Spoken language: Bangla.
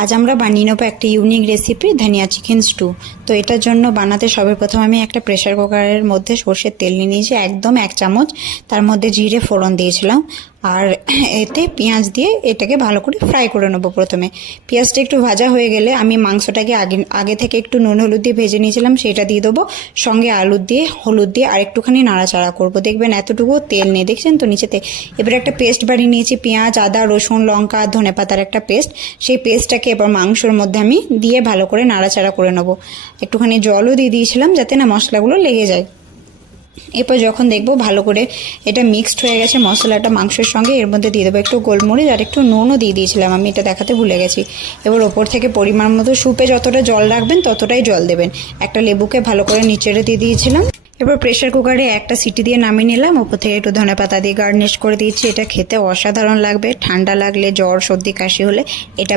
আজ আমরা বানিয়ে নেবো একটা ইউনিক রেসিপি ধনিয়া চিকেন স্টু। তো এটার জন্য বানাতে সর্বপ্রথম আমি একটা প্রেসার কুকারের মধ্যে সর্ষের তেল নিয়ে নিয়েছি একদম 1 চামচ। তার মধ্যে জিরে ফোড়ন দিয়েছিলাম আর এতে পেঁয়াজ দিয়ে এটাকে ভালো করে ফ্রাই করে নেবো। প্রথমে পেঁয়াজটা একটু ভাজা হয়ে গেলে আমি মাংসটাকে আগে থেকে একটু নুন হলুদ দিয়ে ভেজে নিয়েছিলাম, সেটা দিয়ে দেবো। সঙ্গে আলু দিয়ে হলুদ দিয়ে আর একটুখানি নাড়াচাড়া করবো। দেখবেন এতটুকু তেল নেই, দেখছেন তো নিচেতে। এবার একটা পেস্ট বানিয়ে নিয়েছি, পেঁয়াজ আদা রসুন লঙ্কা আর ধনেপাতার একটা পেস্ট। সেই পেস্টটাকে এবার মাংসর মধ্যে আমি দিয়ে ভালো করে নাড়াচাড়া করে নেবো। একটুখানি জলও দিয়ে দিয়েছিলাম যাতে না মশলাগুলো লেগে যায়। এরপর যখন দেখবো ভালো করে এটা মিক্সড হয়ে গেছে মশলাটা মাংসের সঙ্গে, এর মধ্যে দিয়ে দেবো একটু গোলমরিচ আর একটু নুনও দিয়ে দিয়েছিলাম, আমি এটা দেখাতে ভুলে গেছি। এবার ওপর থেকে পরিমাণ মতো, স্যুপে যতটা জল রাখবেন ততটাই জল দেবেন। একটা লেবুকে ভালো করে নিচেড়ে দিয়ে দিয়েছিলাম। এবার প্রেসার কুকারে একটা সিটি দিয়ে নামিয়ে নিলাম। ওপর থেকে একটু ধনেপাতা দিয়ে গার্নিশ করে দিয়েছি। এটা খেতে অসাধারণ লাগবে। ঠান্ডা লাগলে জ্বর সর্দি কাশি হলে এটা